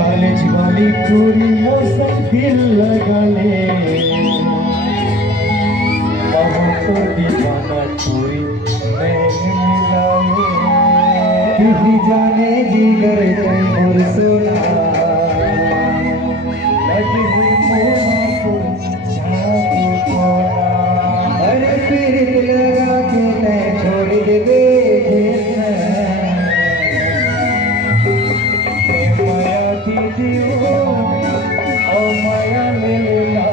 College वाली पूरी मौसम दिल लगा ले, तो दीवाना पूरी नहीं मिला ले, तू जाने जिगर मोर सोना लगी हुई अरे फिर लगा के मैं छोड़ दे माया दीदी हो ओ माया लेला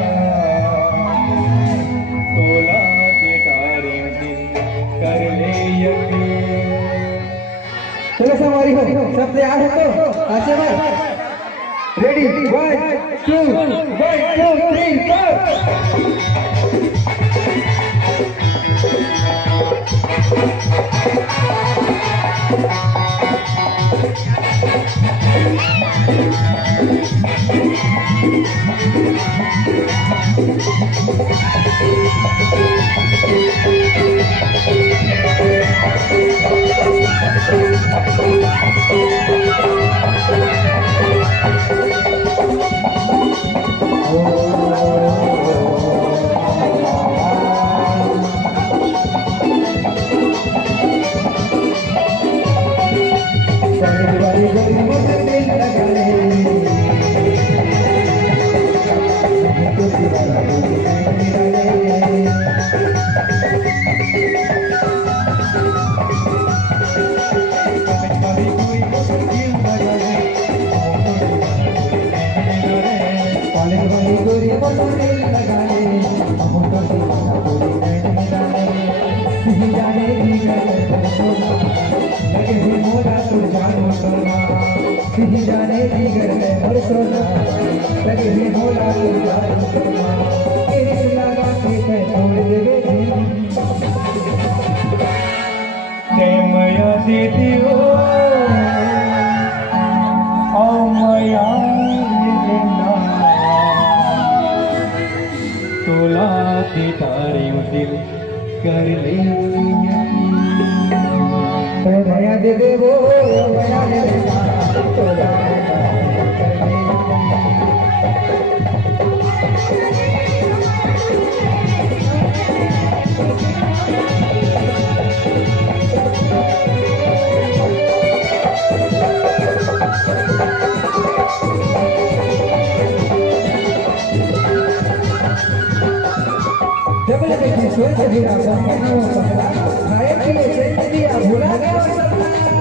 तोला दे तारे दिल कर ले यकीन। चलो हमारी हो सब तैयार है तो आगे बढ़ रेडी 1 2 3 जाने दीगर में हर सोना लगे ही भोला लगा के छोड़ देवे मया दीदी हो ओ मया लेना तोला दे तारे दिल कर ले मया दे दे वो मया दे तोला सोच दिया खाए पिए चल दिया भुला गया